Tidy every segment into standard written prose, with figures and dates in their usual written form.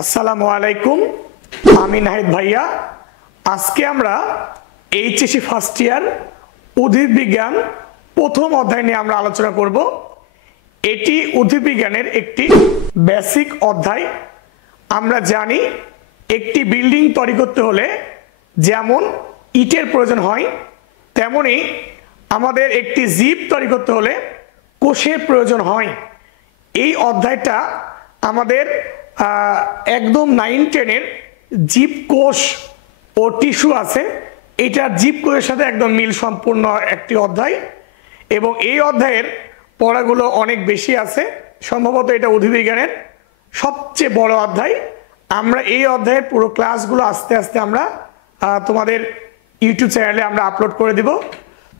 আসসালামু আলাইকুম, আমি নাহিদ ভাইয়া। আজকে আমরা এইচএসসি ফার্স্ট ইয়ার উদ্ভিদ বিজ্ঞান প্রথম অধ্যায় নিয়ে আমরা আলোচনা করব। এটি উদ্ভিদ বিজ্ঞানের একটি বেসিক অধ্যায়। আমরা জানি একটি বিল্ডিং তৈরি করতে হলে যেমন ইটের প্রয়োজন হয়, তেমনি আমাদের একটি জীব তৈরি করতে হলে কোষের প্রয়োজন হয়। এই অধ্যায়টা আমাদের একদম 9-10-এর জীবকোষ ও টিস্যু আছে, এটা জীবকোষের সাথে একদম মিল সম্পূর্ণ একটি অধ্যায় এবং এই অধ্যায়ের পড়াগুলো অনেক বেশি আছে। সম্ভবত এটা উদ্ভিদবিজ্ঞানের সবচেয়ে বড় অধ্যায়। আমরা এই অধ্যায়ের পুরো ক্লাসগুলো আস্তে আস্তে আমরা তোমাদের ইউটিউব চ্যানেলে আমরা আপলোড করে দিব।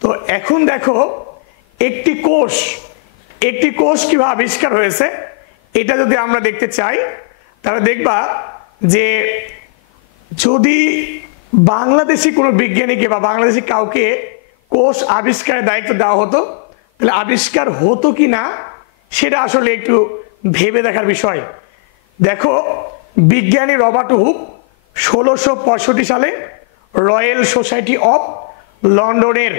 তো এখন দেখো একটি কোষ কিভাবে আবিষ্কার হয়েছে এটা যদি আমরা দেখতে চাই তাহলে দেখবা যে যদি বাংলাদেশি কোনো বিজ্ঞানীকে বা বাংলাদেশি কাউকে কোষ আবিষ্কারের দায়িত্ব দেওয়া হতো তাহলে আবিষ্কার হতো কি না সেটা আসলে একটু ভেবে দেখার বিষয়। দেখো, বিজ্ঞানী রবার্ট হুক 1665 সালে রয়্যাল সোসাইটি অফ লন্ডনের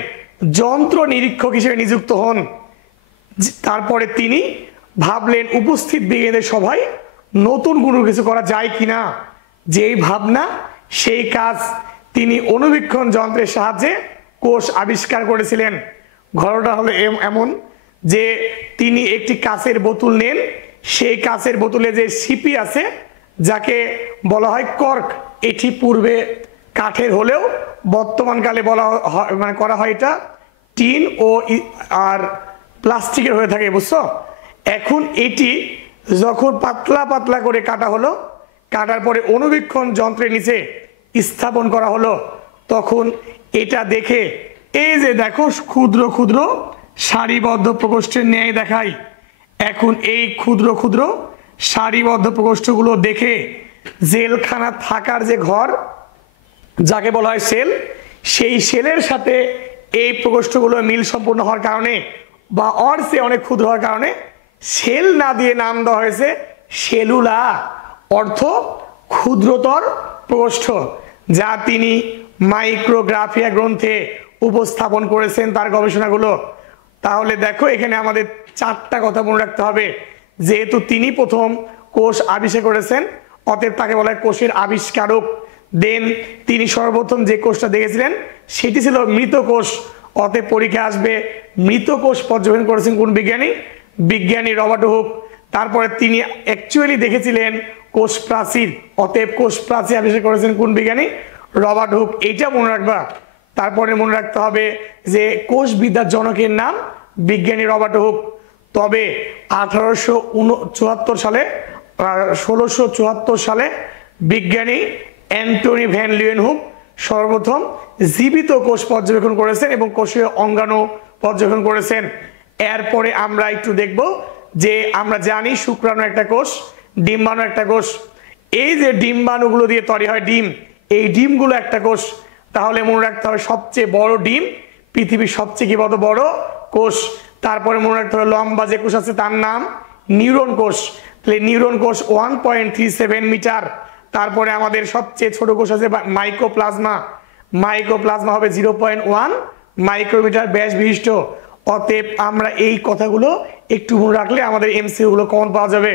যন্ত্র নিরীক্ষক হিসেবে নিযুক্ত হন। তারপরে তিনি ভাবলেন উপস্থিত বিজ্ঞানীদের সভায় নতুন কোনো কিছু করা যায় কিনা। যেই ভাবনা সেই কাজ, তিনি অণুবীক্ষণ যন্ত্রের সাহায্যে কোষ আবিষ্কার করেছিলেন। ঘটনাটা হলো এমন যে তিনি একটি কাঁচের বোতল নেন, সেই কাঁচের বোতলে যে সিপি আছে যাকে বলা হয় কর্ক, এটি পূর্বে কাঠের হলেও বর্তমানকালে বলা হয় করা হয় এটা টিন ও আর প্লাস্টিকের হয়ে থাকে, বুঝছো। এখন এটি যখন পাতলা পাতলা করে কাটা হলো, কাটার পরে অণুবীক্ষণ যন্ত্রের নিচে স্থাপন করা হলো, তখন এটা দেখে এই যে দেখো ক্ষুদ্র ক্ষুদ্র সারিবদ্ধ প্রকোষ্ঠের ন্যায় দেখায়। এখন এই ক্ষুদ্র ক্ষুদ্র সারিবদ্ধ প্রকোষ্ঠগুলো দেখে জেলখানা থাকার যে ঘর যাকে বলা হয় সেল, সেই সেলের সাথে এই প্রকোষ্ঠগুলো মিল সম্পূর্ণ হওয়ার কারণে বা অনেক ক্ষুদ্র হওয়ার কারণে সেল না দিয়ে নাম দেওয়া হয়েছে সেলুলা, অর্থ ক্ষুদ্রতর প্রকোষ্ঠ, যা তিনি মাইক্রোগ্রাফিয়া গ্রন্থে উপস্থাপন করেছেন তার গবেষণাগুলো। তাহলে দেখো এখানে আমাদের 4টা কথা মনে রাখতে হবে। যেহেতু তিনি প্রথম কোষ আবিষ্কার করেছেন, অতএব তাকে বলা হয় কোষের আবিষ্কারক। দেন তিনি সর্বপ্রথম যে কোষটা দেখেছিলেন সেটি ছিল মৃত কোষ, অতএব পরীক্ষা আসবে মৃত কোষ পর্যবেক্ষণ করেছেন কোন বিজ্ঞানী রবার্ট হুক। তারপরে তিনি অ্যাকচুয়ালি দেখেছিলেন কোষ প্রাচীর, অতএব কোষ প্রাচীর আবিষ্কার করেছেন কোন বিজ্ঞানী? Robert Hooke. এইটা মনে রাখবা। তারপরে মনে রাখতে হবে যে কোষ বিদ্যার জনকের নাম বিজ্ঞানী রবার্ট হুক। তবে 1674 সালে বিজ্ঞানী অ্যান্টনি ভ্যান লিউয়েনহুক সর্বপ্রথম জীবিত কোষ পর্যবেক্ষণ করেছেন এবং কোষীয় অঙ্গাণু পর্যবেক্ষণ করেছেন। এরপরে আমরা একটু দেখব যে আমরা জানি শুক্রাণু একটা কোষ, ডিম্বাণু একটা কোষ। এই যে ডিম্বাণুগুলো দিয়ে তৈরি হয় ডিম, এই ডিমগুলো একটা কোষ। তাহলে মনে রাখতে হবে সবচেয়ে বড় ডিম পৃথিবীর সবচেয়ে বড় কোষ। তারপরে মনে রাখতে হবে লম্বা যে কোষ আছে তার নাম নিউরন কোষ। তাহলে নিউরন কোষ 1.37 মিটার। তারপরে আমাদের সবচেয়ে ছোট কোষ আছে মাইক্রোপ্লাজমা হবে 0.1 মাইক্রোমিটার ব্যাস বিশিষ্ট। অতএব আমরা এই কথাগুলো একটু মনে রাখলে আমাদের এমসিকিউ গুলো কমন পাওয়া যাবে।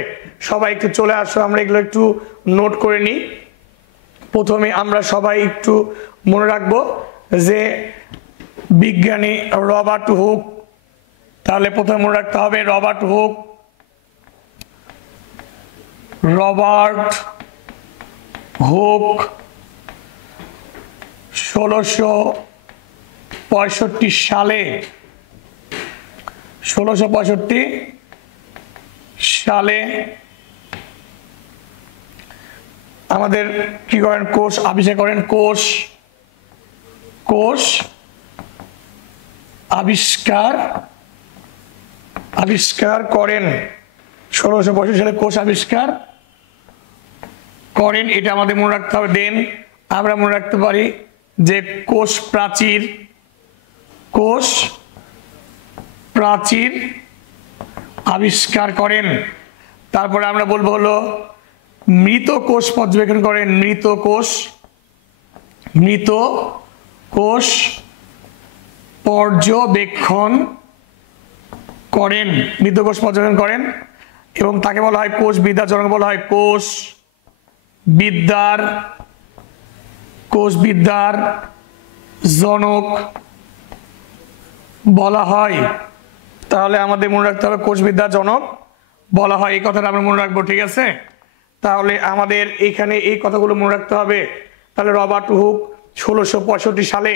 সবাই একটু চলে আসো, আমরা এগুলো একটু নোট করে নিই। প্রথমে আমরা সবাই একটু মনে রাখবো যে বিজ্ঞানী রবার্ট হুক। তাহলে প্রথমে মনে রাখতে হবে রবার্ট হুক 1665 সালে আমাদের কি করেন? কোষ আবিষ্কার করেন। কোষ আবিষ্কার করেন 1665 সালে কোষ আবিষ্কার করেন, এটা আমাদের মনে রাখতে হবে। দেন আমরা মনে রাখতে পারি যে কোষ প্রাচীর আবিষ্কার করেন। তারপরে আমরা বলবো হলো মৃত কোষ পর্যবেক্ষণ করেন, মৃত কোষ পর্যবেক্ষণ করেন, মৃত কোষ পর্যবেক্ষণ করেন এবং তাকে বলা হয় কোষ বিদ্যার জনক বলা হয় কোষ বিদ্যার জনক বলা হয়। তাহলে আমাদের মনে রাখতে হবে কোষ বিদ্যার জনক বলা হয়, এই কথাটা আমরা মনে রাখবো, ঠিক আছে। তাহলে আমাদের এখানে এই কথাগুলো মনে রাখতে হবে। তাহলে রবার্ট হুক 1665 সালে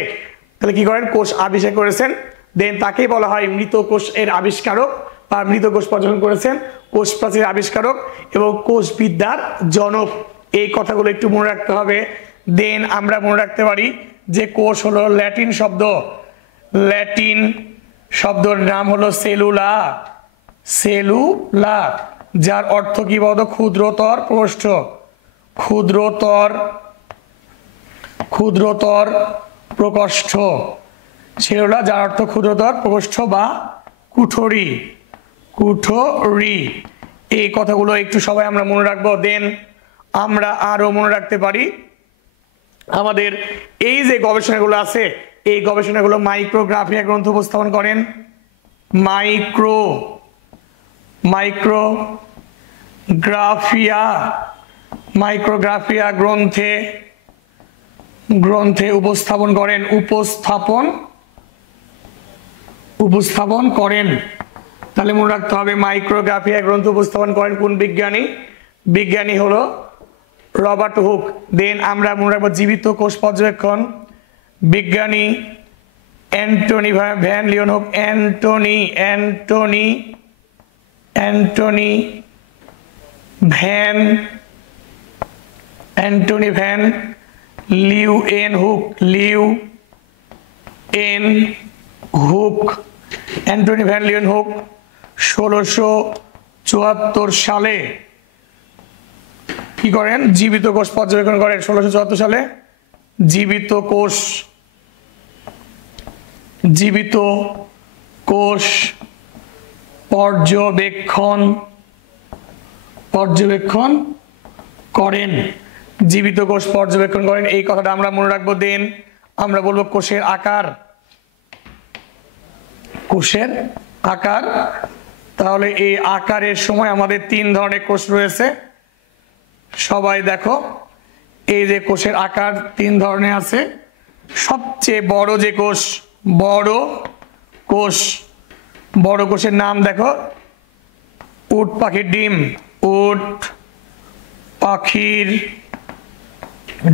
তাহলে কি করেন, কোষ আবিষ্কার করেছেন, দেন তাকেই বলা হয় মৃত কোষ এর আবিষ্কারক বা মৃত কোষ পর্যবেক্ষণ করেছেন, কোষ প্রাচীর আবিষ্কারক এবং কোষ বিদ্যার জনক। এই কথাগুলো একটু মনে রাখতে হবে। দেন আমরা মনে রাখতে পারি যে কোষ হলো ল্যাটিন শব্দর নাম হলো সেলুলা, যার অর্থ কি বলতো, ক্ষুদ্রতর প্রকোষ্ঠ, ক্ষুদ্রতর প্রকোষ্ঠ, সেলুলা যার অর্থ ক্ষুদ্রতর প্রকোষ্ঠ বা কুঠরি। এই কথাগুলো একটু সবাই আমরা মনে রাখবো। দেন আমরা আরো মনে রাখতে পারি আমাদের এই যে গবেষণাগুলো আছে, এই গবেষণাগুলো মাইক্রোগ্রাফিয়া গ্রন্থ উপস্থাপন করেন, মাইক্রোগ্রাফিয়া গ্রন্থে উপস্থাপন করেন। তাহলে মনে রাখতে হবে মাইক্রোগ্রাফিয়া গ্রন্থ উপস্থাপন করেন কোন বিজ্ঞানী হলো রবার্ট হুক। দেন আমরা মনে রাখবো জীবিত কোষ পর্যবেক্ষণ, বিজ্ঞানী Antonie van Leeuwenhoek, Antonie van Leeuwenhoek, Antonie van Leeuwenhoek 1674 সালে কি করেন, জীবিত কোষ পর্যবেক্ষণ করেন। 1674 সালে জীবিত কোষ পর্যবেক্ষণ করেন, জীবিত কোষ পর্যবেক্ষণ করেন, এই কথাটা আমরা মনে রাখবো। দেন আমরা বলবো কোষের আকার। তাহলে এই আকারের সময় আমাদের 3 ধরনের কোষ রয়েছে। সবাই দেখো, এই যে কোষের আকার 3 ধরনের আছে। সবচেয়ে বড় যে কোষ, বড় কোষের নাম দেখো, উট পাখির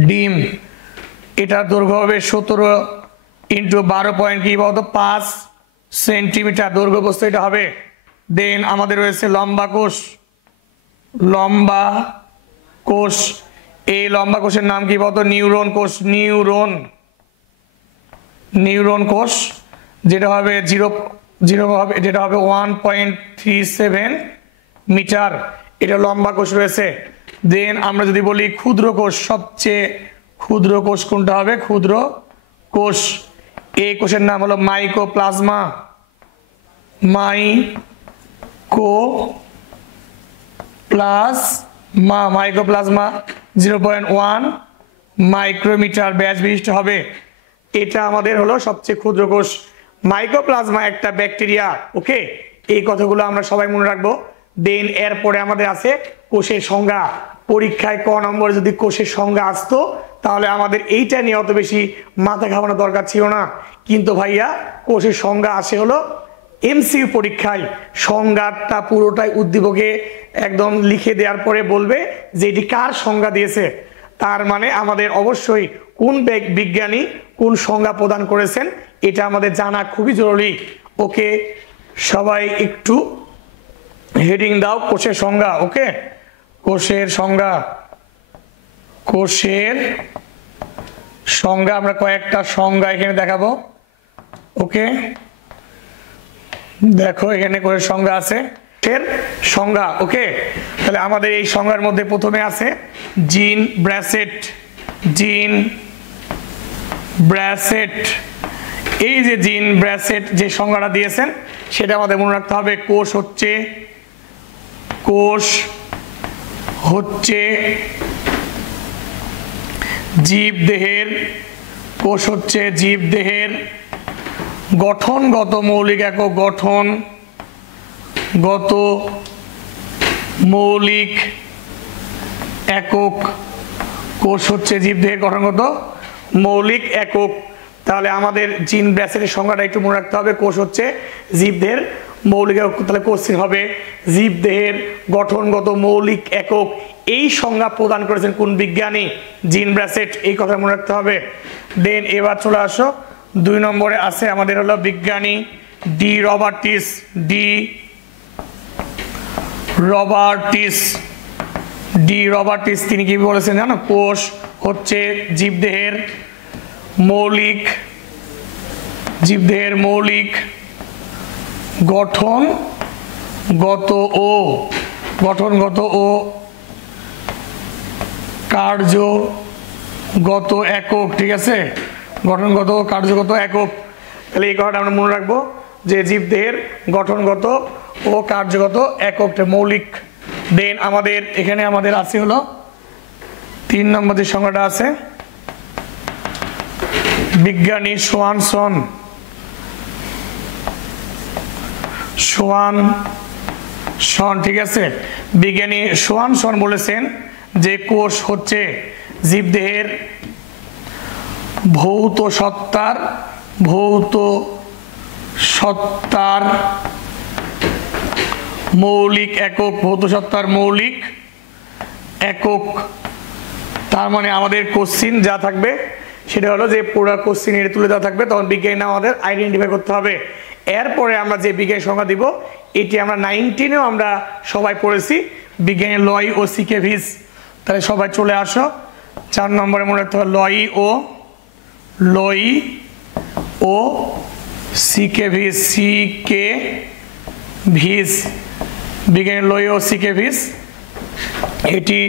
ডিম, এটার দৈর্ঘ্য হবে 17 × 12.5 সেন্টিমিটার দৈর্ঘ্য বস্তু এটা হবে। দেন আমাদের রয়েছে লম্বা কোষ, এই লম্বা কোষের নাম কি বলতো, নিউরন কোষ, যেটা হবে 1.37 মিটার, এটা লম্বা কোষ রয়েছে। দেন আমরা যদি বলি ক্ষুদ্র কোষ, সবচেয়ে ক্ষুদ্র কোষ কোনটা হবে, ক্ষুদ্র কোষ, এই কোষের নাম হলো মাইক্রোপ্লাজমা 0.1 মাইক্রোমিটার ব্যাস বিশিষ্ট হবে। এটা আমাদের হলো সবচেয়ে ক্ষুদ্র কোষ। মাইক্রোপ্লাজমা একটা ব্যাকটেরিয়া, ওকে, এই কথাগুলো আমরা সবাই মনে রাখবো। দেন এরপরে আমাদের আছে কোষের সংজ্ঞা। পরীক্ষায় ক নম্বরে যদি কোষের সংজ্ঞা আসতো তাহলে আমাদের এইটা নিয়ে অত বেশি মাথা ঘামানোর দরকার ছিল না, কিন্তু ভাইয়া কোষের সংজ্ঞা আসে হলো এমসিইউ পরীক্ষায়। সংজ্ঞাটা পুরোটাই উদ্দীপকে একদম লিখে দেওয়ার পরে বলবে যে এটি কার সংজ্ঞা দিয়েছে, তার মানে আমাদের অবশ্যই কোন বিজ্ঞানী কোন সংজ্ঞা প্রদান করেছেন এটা আমাদের জানা খুবই জরুরি। ওকে, সবাই একটু হেডিং দাও, কোষের সংজ্ঞা। ওকে, কোষের সংজ্ঞা আমরা কয়েকটা সংজ্ঞা এখানে দেখাবো। ওকে, দেখো এখানে কোষের সংজ্ঞা আছে, এর সংজ্ঞা। ওকে, তাহলে আমাদের এই সংজ্ঞার মধ্যে প্রথমে আছে জিন ব্র্যাসেট। এই যে জিন ব্র্যাসেট যে সংজ্ঞাটা দিয়েছেন সেটা আমাদের মনে রাখতে হবে। কোষ হচ্ছে জীবদেহের, কোষ হচ্ছে জীবদেহের গঠনগত মৌলিক একক, গঠনগত মৌলিক একক। কোষ হচ্ছে জীবদেহের গঠনগত মৌলিক একক। তাহলে আমাদের জিন ব্রাসেটের সংজ্ঞাটা একটু মনে রাখতে হবে। কোষ হচ্ছে জীবদেহের মৌলিক একক। তাহলে কোশ্চেন হবে জীবদেহের গঠনগত মৌলিক একক। এই সংজ্ঞা প্রদান করেছেন কোন বিজ্ঞানী? জিন ব্রাসেট। এই কথা মনে রাখতে হবে। দেন এবার চলে আসো 2 নম্বরে আছে আমাদের হলো বিজ্ঞানী ডি রবার্টিস। তিনি কি বলেছেন জানো? কোষ হচ্ছে জীবদেহের মৌলিক গঠনগত ও কার্যগত একক। ঠিক আছে, গঠনগত ও কার্যগত একক। তাহলে এই কথাটা আমরা মনে রাখবো যে জীবদেহের গঠনগত ও কার্যগত এককটা মৌলিক। দেন আমাদের এখানে আমাদের আছে হলো 3 নম্বর যে সংজ্ঞাটা আছে বিজ্ঞানী সোয়ানসন। ঠিক আছে, বিজ্ঞানী সোয়ানসন বলেছেন যে কোষ হচ্ছে জীবদেহের ভৌত সত্তার মৌলিক একক। ভৌত সত্তার মৌলিক একক। তার মানে আমাদের কোশ্চিন যা থাকবে সেটা হলো যে পুরো কোশ্চিন এর তুলে দেওয়া থাকবে, তখন বিজ্ঞানী নাম আমাদের আইডেন্টিফাই করতে হবে। এরপরে আমরা যে বিজ্ঞানী সংজ্ঞা দিব এটি আমরা 19-এও আমরা সবাই পড়েছি, বিজ্ঞানী লয় ও সিকেভিস। তাহলে সবাই চলে আসো 4 নম্বরে মনে রাখতে হবে লয় ও সিকেভিস। বিজ্ঞানী লয় ও সিকেভিস এটি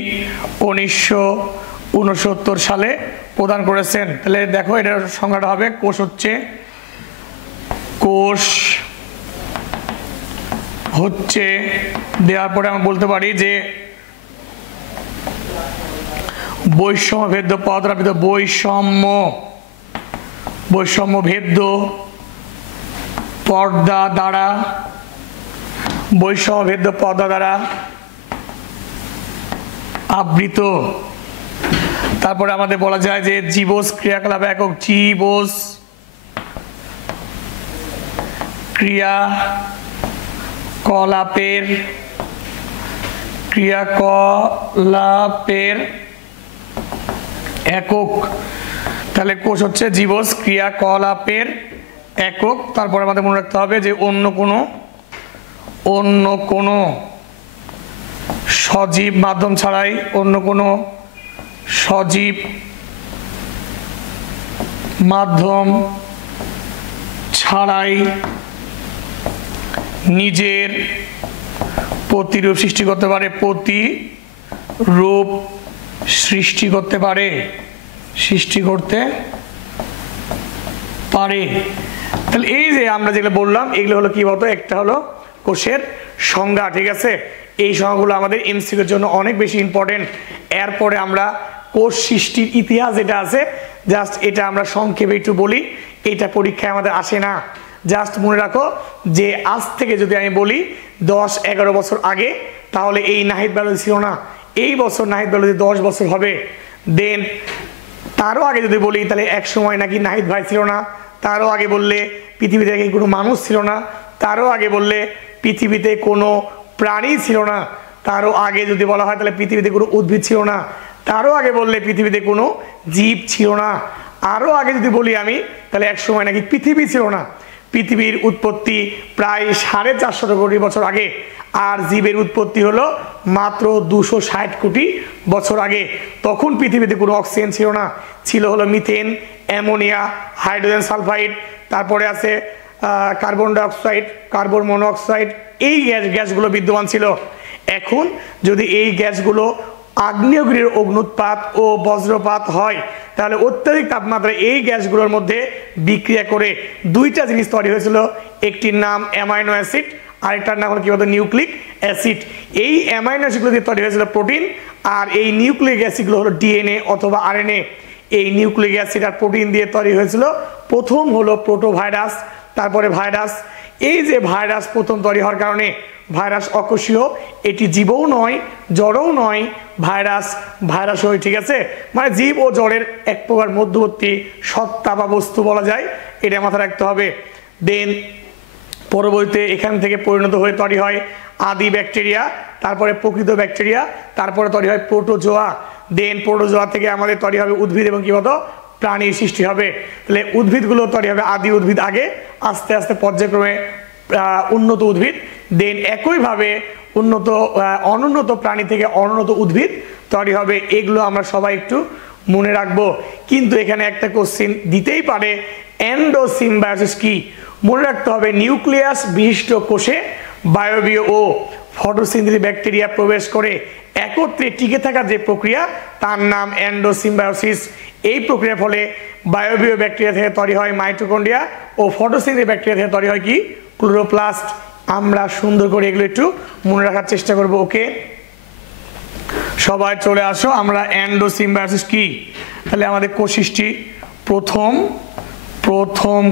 1969 সালে প্রদান করেছেন। তাহলে দেখো এটার সংজ্ঞাটা হবে কোষ হচ্ছে দেওয়ার পরে আমরা বলতে পারি যে বৈষম্য ভেদ্য পদার্থ বৈষম্য ভেদ্য পর্দা দ্বারা আবৃত। তারপরে আমাদের বলা যায় যে জীবস ক্রিয়াকলাপ একক, জীবস ক্রিয়াকলাপের একক। তাহলে কোষ হচ্ছে জীবস ক্রিয়াকলাপের একক। তারপরে আমাদের মনে রাখতে হবে যে অন্য কোনো সজীব মাধ্যম ছাড়াই নিজের প্রতিরূপ সৃষ্টি করতে পারে। তাহলে এই যে আমরা যেগুলো বললাম এগুলো হলো কি বলতো, একটা হলো কোষের সংজ্ঞা। ঠিক আছে, এই সংজ্ঞাগুলো আমাদের এমসিকিউর জন্য অনেক বেশি ইম্পর্টেন্ট। এরপরে আমরা কোষ সৃষ্টির ইতিহাস যেটা আছে জাস্ট এটা আমরা সংক্ষেপে একটু বলি, এটা পরীক্ষায় আমাদের আসে না। জাস্ট মনে রাখো যে আজ থেকে যদি আমি বলি 10-11 বছর আগে, তাহলে এই নাহিদ বায়োলজি ছিল না, এই বছর নাহিদ বায়োলজি 10 বছর হবে। দেন তারও আগে যদি বলি তাহলে এক সময় নাকি নাহিদ ভাই ছিল না, তারও আগে বললে পৃথিবীতে নাকি কোনো মানুষ ছিল না, তারও আগে বললে পৃথিবীতে কোনো প্রাণী ছিল না, তারও আগে যদি বলা হয় তাহলে পৃথিবীতে কোনো উদ্ভিদ ছিল না, তারও আগে বললে পৃথিবীতে কোনো জীব ছিল না, আরও আগে যদি বলি আমি তাহলে এক সময় নাকি পৃথিবী ছিল না। পৃথিবীর উৎপত্তি প্রায় 450 কোটি বছর আগে, আর জীবের উৎপত্তি হলো মাত্র 260 কোটি বছর আগে। তখন পৃথিবীতে কোনো অক্সিজেন ছিল না, ছিল হলো মিথেন, অ্যামোনিয়া, হাইড্রোজেন সালফাইড, তারপরে আছে কার্বন ডাইঅক্সাইড, কার্বন মনোঅক্সাইড, এই গ্যাসগুলো বিদ্যমান ছিল। এখন যদি এই গ্যাসগুলো আগ্নেয়গিরির অগ্নুৎপাত ও বজ্রপাত হয় তাহলে অত্যাধিক তাপমাত্রায় এই গ্যাসগুলোর মধ্যে বিক্রিয়া করে 2টা জিনিস তৈরি হয়েছিল, একটির নাম অ্যামাইনো অ্যাসিড আরেকটার নাম হলো কি বলতো নিউক্লিক অ্যাসিড। এই অ্যামাইনো অ্যাসিডগুলো দিয়ে তৈরি হয়েছিল প্রোটিন, আর এই নিউক্লিক অ্যাসিডগুলো হলো ডিএনএ অথবা আরএনএ। এই নিউক্লিক অ্যাসিড আর প্রোটিন দিয়ে তৈরি হয়েছিল প্রথম হলো প্রোটোভাইরাস, তারপরে ভাইরাস। এই যে ভাইরাস প্রথম তৈরি হওয়ার কারণে ভাইরাস অকোষীয়, এটি জীবও নয় জড়ও নয়, ভাইরাস হয়, ঠিক আছে, মানে জীব ও জড়ের এক প্রকার মধ্যবর্তী সত্তা বা বস্তু বলা যায়, এটা মাথায় রাখতে হবে। দেন পরবর্তীতে এখান থেকে পরিণত হয়ে তৈরি হয় আদি ব্যাকটেরিয়া, তারপরে প্রকৃত ব্যাকটেরিয়া, তারপরে তৈরি হয় প্রোটোজোয়া। দেন প্রোটোজোয়া থেকে আমাদের তৈরি হবে উদ্ভিদ এবং কি বলতো প্রাণীর সৃষ্টি হবে। তাহলে উদ্ভিদগুলো তৈরি হবে আদি উদ্ভিদ আগে, আস্তে আস্তে পর্যায়ক্রমে উন্নত উদ্ভিদ। দেন একইভাবে অনুন্নত প্রাণী থেকে অনুন্নত উদ্ভিদ তৈরি হবে। এগুলো আমরা সবাই একটু মনে রাখবো। কিন্তু এখানে একটা কোশ্চিন দিতেই পারে, এন্ডোসিম্বায়োসিস কি? মনে রাখতে হবে নিউক্লিয়াস বিশিষ্ট কোষে বায়বীয় ও ফটোসিনথেটিক ব্যাকটেরিয়া প্রবেশ করে একত্রে টিকে থাকার যে প্রক্রিয়া তার নাম এন্ডোসিম্বায়োসিস। এই প্রক্রিয়ার ফলে বায়বীয় ব্যাকটেরিয়া থেকে তৈরি হয় মাইটোকন্ড্রিয়া ও ফটোসিনথেটিক ব্যাকটেরিয়া থেকে তৈরি হয় কি ক্লোরোপ্লাস্ট। আমরা সুন্দর করে এগুলো একটু মনে রাখার চেষ্টা করব। ওকে, সবাই চলে আসো। আমরা এন্ডোসিম্বায়োসিস কি, তাহলে আমাদের কোষ সৃষ্টি প্রথম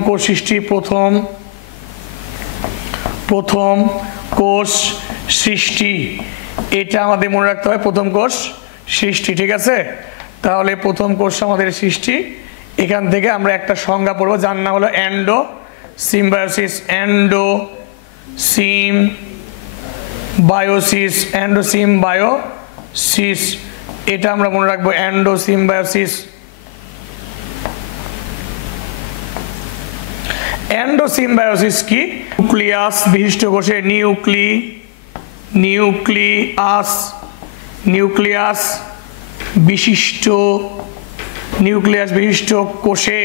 কোষ সৃষ্টি প্রথম কোষ সৃষ্টি, এটা আমাদের মনে রাখতে হয়, প্রথম কোষ সৃষ্টি, ঠিক আছে। তাহলে প্রথম কোষ আমাদের সৃষ্টি, এখান থেকে আমরা একটা সংজ্ঞা পড়বো যার নাম হলো এন্ডোসিম্বায়োসিস। এন্ডোসিম্বায়োসিস, এটা আমরা মনে রাখবো এন্ডোসিম্বায়োসিস। এন্ডোসিম্বায়োসিস কি? নিউক্লিয়াস বিশিষ্ট কোষে নিউক্লিয়াস বিশিষ্ট কোষে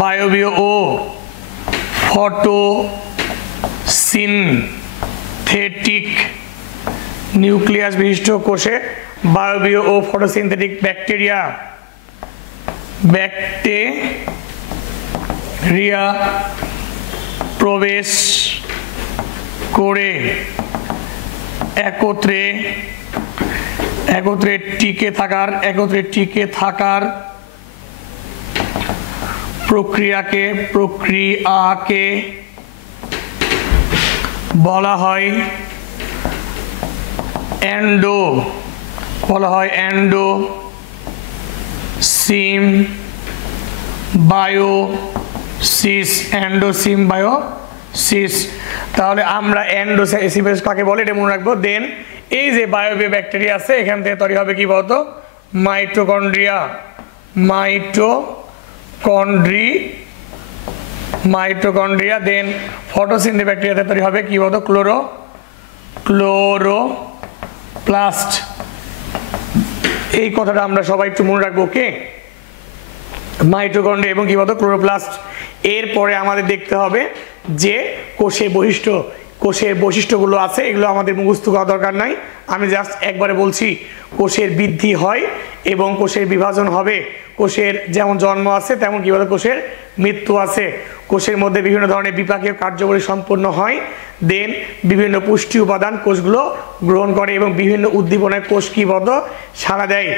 বায়বীয় ও ফটোসিনথেটিক নিউক্লিয়াস বিশিষ্ট কোষে বায়বীয় ও ফটোসিনথেটিক ব্যাকটেরিয়া প্রবেশ করে একত্রে টিকে থাকার প্রক্রিয়াকে বলা হয় এন্ডোসিম্বায়োসিস। তাহলে আমরা এন্ডোসিম্বায়োসিস কাকে বলে এটা মনে রাখবো। দেন এই যে বায়বীয় ব্যাকটেরিয়া আছে এখান থেকে তৈরি হবে কি বলতো মাইটোকন্ড্রিয়া। দেন ফটোসিনথেটিক ব্যাকটেরিয়াতে তৈরি হবে কি বলতো ক্লোরোপ্লাস্ট। এই কথাটা আমরা সবাই একটু মনে রাখবো। ওকে, মাইটোকন্ড্রিয়া এবং কি বলতো ক্লোরোপ্লাস্ট। এরপরে আমাদের দেখতে হবে যে কোষের বৈশিষ্ট্যগুলো আছে, এগুলো আমাদের মুখস্থ করা দরকার নাই, আমি জাস্ট একবারে বলছি। কোষের বৃদ্ধি হয় এবং কোষের বিভাজন হবে, কোষের যেমন জন্ম আছে তেমন কি বলে কোষের মৃত্যু আছে, কোষের মধ্যে বিভিন্ন ধরনের বিপাকীয় কার্যাবলী সম্পন্ন হয়। দেন বিভিন্ন পুষ্টি উপাদান কোষগুলো গ্রহণ করে এবং বিভিন্ন উদ্দীপনায় কোষ কি বলতো সাড়া দেয়।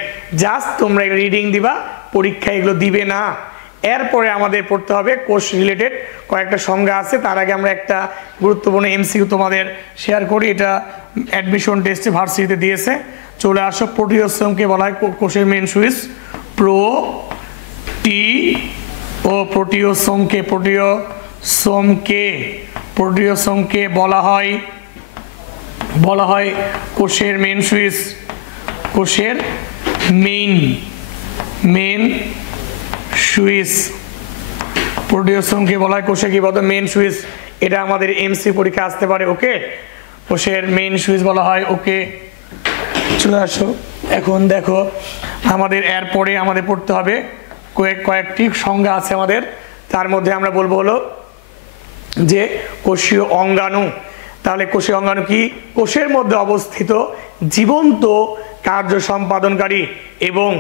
জাস্ট তোমরা এগুলো রিডিং দিবা, পরীক্ষায় এগুলো দিবে না। এরপরে আমাদের পড়তে হবে কোষ রিলেটেড কয়েকটা সংজ্ঞা আছে। তার আগে আমরা একটা গুরুত্বপূর্ণ এমসিকিউ তোমাদের শেয়ার করি, এটা অ্যাডমিশন টেস্টে ভার্সিটিতে দিয়েছে। চলে আসো। প্রোটিওসোমকে বলা হয় কোষের মেন সুইচ। প্রোটিওসোমকে বলা হয় কোষের মেন সুইচ, কোষের মেন সুইচ। প্রোটিওসোমকে বলা হয় কোষে কি বলতো মেন সুইচ। এটা আমাদের এমসি পরীক্ষা আসতে পারে। ওকে, কোষের মেন সুইচ বলা হয়। ওকে, চলে আসো। এখন দেখো আমাদের এরপরে আমাদের পড়তে হবে কয়েকটি সংজ্ঞা আছে আমাদের। তার মধ্যে আমরা বলবো হলো যে কোষীয় অঙ্গাণু। তাহলে কোষীয় অঙ্গাণু কি? কোষের মধ্যে অবস্থিত জীবন্ত কার্য সম্পাদনকারী এবং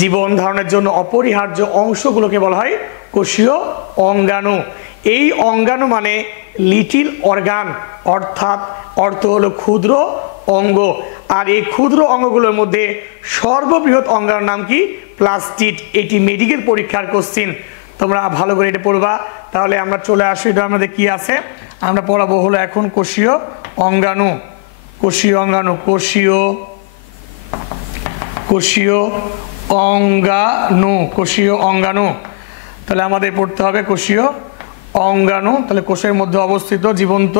জীবন ধারণের জন্য অপরিহার্য অংশগুলোকে বলা হয় কোষীয় অঙ্গাণু। এই অঙ্গাণু মানে লিটিল অর্গান, অর্থাৎ অর্থ হলো ক্ষুদ্র অঙ্গ। আর এই ক্ষুদ্র অঙ্গগুলোর মধ্যে সর্ববৃহৎ অঙ্গাণুর নাম কি? প্লাস্টিড। এটি মেডিকেল পরীক্ষার কোশ্চিন, তোমরা ভালো করে এটা পড়বা। তাহলে আমরা চলে আসি, এটা আমাদের কি আছে আমরা পড়াবো হলো এখন কোষীয় অঙ্গাণু। কোষীয় অঙ্গাণু, কোষীয় অঙ্গাণু, কোষীয় অঙ্গাণু। তাহলে আমাদের পড়তে হবে কোষীয় অঙ্গাণু। তাহলে কোষের মধ্যে অবস্থিত জীবন্ত,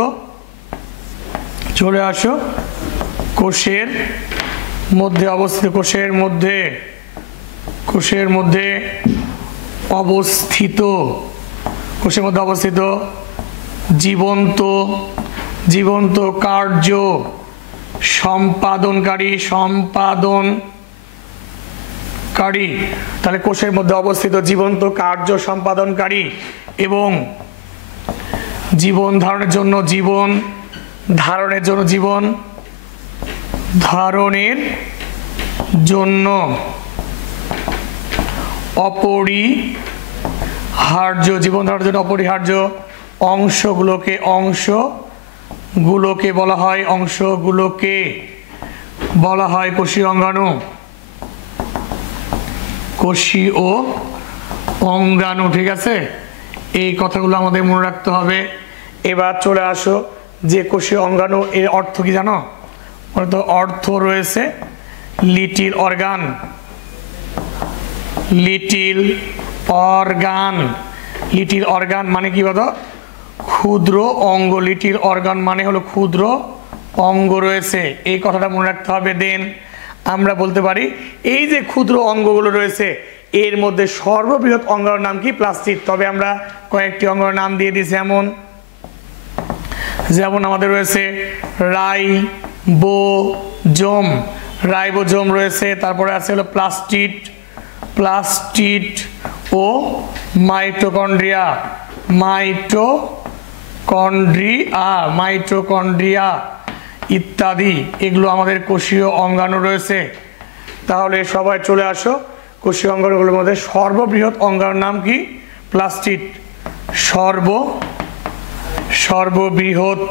চলে আসো, কোষের মধ্যে অবস্থিত, কোষের মধ্যে অবস্থিত, কোষের মধ্যে অবস্থিত জীবন্ত কার্য সম্পাদনকারী। তাহলে কোষের মধ্যে অবস্থিত জীবন্ত কার্য সম্পাদনকারী এবং জীবন ধারণের জন্য অপরিহার্য অংশগুলোকে বলা হয় কোষীয় অঙ্গাণু। কোষীয় অঙ্গাণু, ঠিক আছে? এই কথাগুলো আমাদের মনে রাখতে হবে। এবার চলে আসো যে কোষীয় অঙ্গাণু এর অর্থ কি জানো? অর্থ রয়েছে লিটিল অর্গান। লিটিল অর্গান মানে কি বলো? ক্ষুদ্র অঙ্গ। লিটিল অর্গান মানে হলো ক্ষুদ্র অঙ্গ রয়েছে, এই কথাটা মনে রাখতে হবে। দেন আমরা বলতে পারি এই যে ক্ষুদ্র অঙ্গগুলো রয়েছে এর মধ্যে সর্ববৃহৎ অঙ্গাণুর নাম কি? প্লাস্টিড। তবে আমরা কয়েকটি অঙ্গের নাম দিয়ে দিয়েছি, যেমন আমাদের রয়েছে রাইবোজোম রয়েছে, তারপরে আছে হলো প্লাস্টিড ও মাইটোকন্ড্রিয়া ইত্যাদি, এগুলো আমাদের কোষীয় অঙ্গাণু রয়েছে। তাহলে সবাই চলে আসো, কোষীয় অঙ্গাণুগুলোর মধ্যে সর্ববৃহৎ অঙ্গাণুর নাম কি? প্লাস্টিড। সর্ববৃহৎ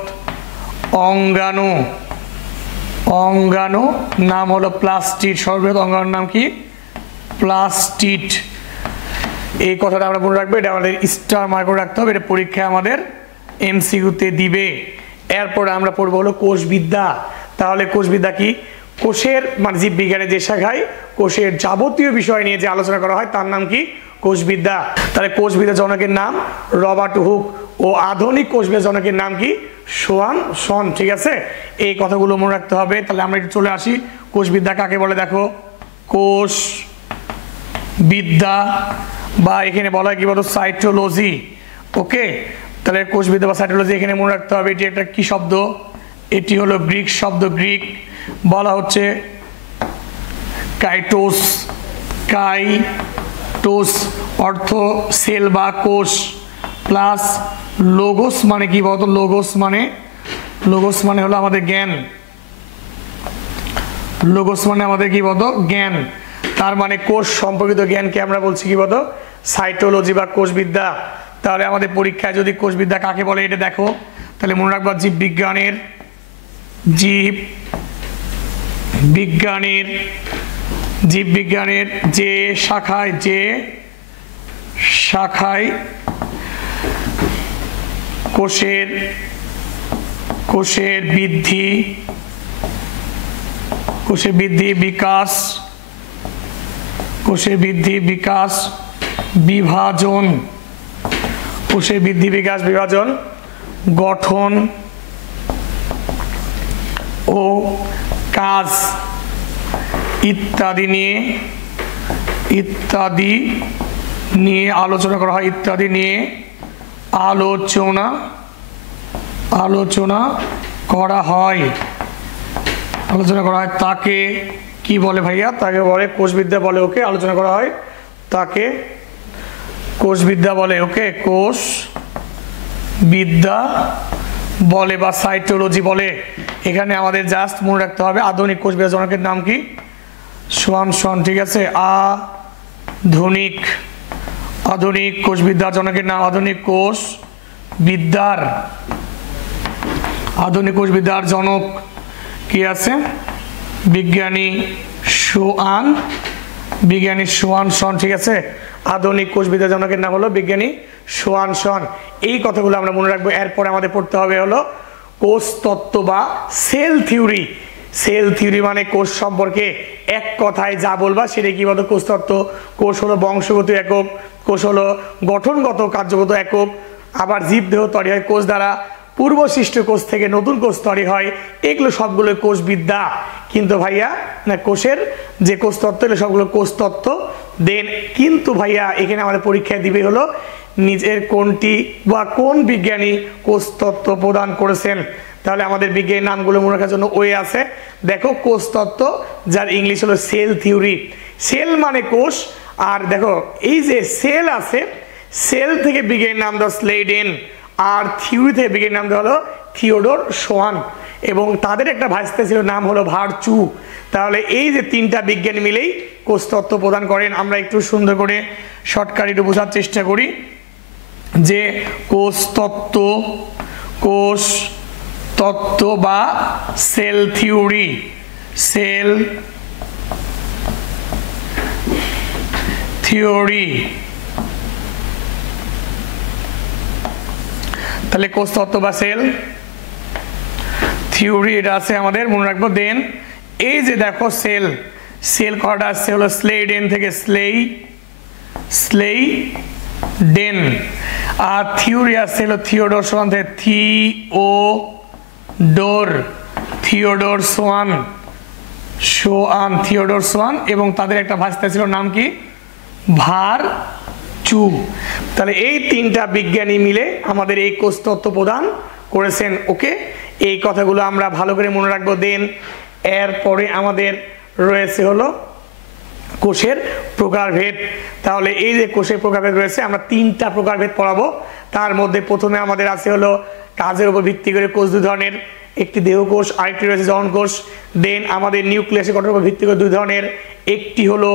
অঙ্গাণু নাম হলো প্লাস্টিড। সর্ববৃহৎ অঙ্গাণুর নাম কি? প্লাস্টিড। এই কথাটা আমরা মনে রাখবো, এটা আমাদের স্টার মার্ক করে রাখতে হবে, এটা পরীক্ষায় আমাদের এমসিকিউতে দিবে। এরপরে আমরা পড়বো হলো কোষবিদ্যা। তাহলে কোষবিদ্যা কি? কোষের মানে জীববিজ্ঞানের যে শাখায় কোষের যাবতীয় বিষয় নিয়ে যে আলোচনা করা হয় তার নাম কি? কোষবিদ্যা। তাহলে কোষবিদ্যা জনকের নাম রবার্ট হুক ও আধুনিক কোষবিদ্যা জনকের নাম কি? শন। ঠিক আছে, এই কথাগুলো মনে রাখতে হবে। তাহলে আমরা একটু চলে আসি, কোষবিদ্যা কাকে বলে দেখো। কোষ বিদ্যা বা এখানে বলা হয় কি বলতো? সাইটোলজি। ওকে, তাহলে কোষবিদ্যা বা সাইটোলজি এখানে মনে রাখতে হবে এটি একটা কি শব্দ? এটি হলো গ্রিক শব্দ। গ্রিক বলা হচ্ছে কাইটোস অর্থ সেল বা কোষ, প্লাস লোগোস মানে কি বলতো? লোগোস মানে হলো আমাদের জ্ঞান। লোগোস মানে আমাদের কি বলতো? জ্ঞান। তার মানে কোষ সম্পর্কিত জ্ঞানকে আমরা বলছি কি বলতো? সাইটোলজি বা কোষবিদ্যা। তাহলে আমাদের পরীক্ষায় যদি কোষবিদ্যা কাকে বলে এটা দেখো, তাহলে মনে রাখবা জীববিজ্ঞানের যে শাখায় কোষের বৃদ্ধি বিকাশ বিভাজন গঠন ও কাজ ইত্যাদি নিয়ে আলোচনা করা হয়। আলোচনা করা হয় তাকে কি বলে ভাইয়া? তাকে বলে কোষবিদ্যা বলে। ওকে, আলোচনা করা হয় তাকে কোষবিদ্যা বলে। ওকে, কোষবিদ্যা বলে বা সাইটোলজি বলে। এখানে আমাদের জাস্ট মনে রাখতে হবে আধুনিক কোষবিদ্যা জনকের নাম কি? সমান সমান, ঠিক আছে, আধুনিক আধুনিক কোষবিদ্যার জনকের নাম, আধুনিক কোষবিদ্যার জনক কি আছে, বিজ্ঞানী সোয়ানসন, ঠিক আছে। আধুনিক কোষবিদ্যার জনকের নাম হলো বিজ্ঞানী সোয়ানসন। এই কথাগুলো আমরা মনে রাখবো। এরপরে আমাদের পড়তে হবে হলো কোষ তত্ত্ব বা সেল থিওরি। সেল থিওরি মানে কোষ সম্পর্কে এক কথায় যা বলবা সেটা কি বলতো কোষ তত্ত্ব। কোষ হলো বংশগত একক, কোষ হলো গঠনগত কার্যগত একক, আবার জীবদেহ তৈরি হয় কোষ দ্বারা, পূর্বসৃষ্ট কোষ থেকে নতুন কোষ তৈরি হয়, এগুলো সবগুলো কোষবিদ্যা। কিন্তু ভাইয়া না, কোষের যে কোষ তত্ত্ব এগুলো সবগুলো কোষ তত্ত্ব। দেন কিন্তু ভাইয়া এখানে আমাদের পরীক্ষায় দিবে হলো নিজের কোনটি বা কোন বিজ্ঞানী কোষ তত্ত্ব প্রদান করেছেন। তাহলে আমাদের বিজ্ঞানী নামগুলো মনে রাখার জন্য ওয়ে আছে। দেখো কোষ তত্ত্ব, যার ইংলিশ হলো সেল থিওরি। সেল মানে কোষ, আর দেখো এই যে সেল আছে, সেল থেকে বিজ্ঞানীর নাম দেওয়া স্লেডেন, আর থিওরি থেকে বিজ্ঞানীর নাম দেওয়া হলো থিওডোর সোয়ান, এবং তাদের একটা ভাইস্তে ছিল নাম হলো ভার্চু। তাহলে এই যে তিনটা বিজ্ঞানী মিলেই কোষ তত্ত্ব প্রদান করেন। আমরা একটু সুন্দর করে শর্টকাট একটু বোঝার চেষ্টা করি যে কোষ তত্ত্ব বা সেল থিওরি, তাহলে কোষ তত্ত্ব বা সেল থিওরি এটা আছে আমাদের মনে রাখবো। দেন এই যে দেখো সেল কথাটা আসছে হলো স্লেডেন থেকে, স্লেইডেন, আর থিওরি আসছে হলো থিওডোর সোয়ান থেকে, থিওডোর সোয়ান, এবং তাদের একটা ভাষা ছিল নাম কি, ভার্চু। তাহলে এই তিনটা বিজ্ঞানী মিলে আমাদের এই কোষ তত্ত্ব প্রদান করেছেন। ওকে, এই কথাগুলো আমরা ভালো করে মনে রাখবো। দেন এরপরে আমাদের রয়েছে হলো কোষের প্রকারভেদ। তাহলে এই যে কোষের প্রকারভেদ রয়েছে, আমরা তিনটা প্রকারভেদ পড়াবো। তার মধ্যে প্রথমে আমাদের আছে হলো কাজের উপর ভিত্তি করে কোষ দুই ধরনের, একটি দেহকোষ, আরেকটি রয়েছে জনকোষ। দেন আমাদের নিউক্লিয়াসের গঠনের উপর ভিত্তি করে দুই ধরনের, একটি হলো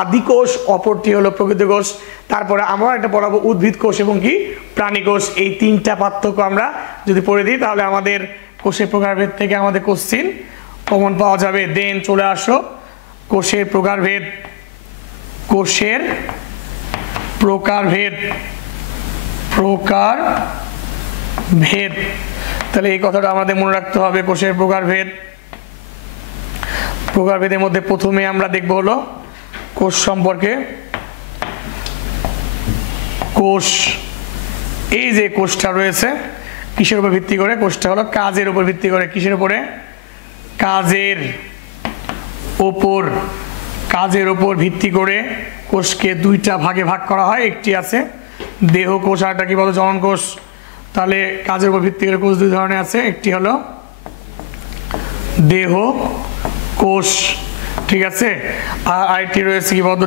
আদিকোষ, অপরটি হলো প্রকৃত কোষ। তারপরে আমরা একটা পড়াবো উদ্ভিদ কোষ এবং কি প্রাণী কোষ। এই তিনটা পার্থক্য আমরা যদি পড়ে দিই তাহলে আমাদের কোষের প্রকারভেদ থেকে আমাদের কোশ্চিন কমন পাওয়া যাবে। দেন চলে আসো কোষের প্রকারভেদ। তাহলে এই কথাটা আমাদের মনে রাখতে হবে। কোষের প্রকারভেদের মধ্যে প্রথমে আমরা দেখব হলো কোষ সম্পর্কে। কোষ, এই যে কোষটা রয়েছে কিসের উপর ভিত্তি করে, কোষটা হলো কাজের উপর ভিত্তি করে। কিসের উপরে, কাজের উপর ভিত্তি করে কোষকে দুইটা ভাগে ভাগ করা হয়। একটি আছে দেহ কোষ, আর একটা কি বলো জনন কোষ। তাহলে কাজের উপর ভিত্তি করে কোষ দুই ধরনের আছে, একটি হলো দেহ কোষ, ঠিক আছে, আর আরেকটি রয়েছে কি বলতো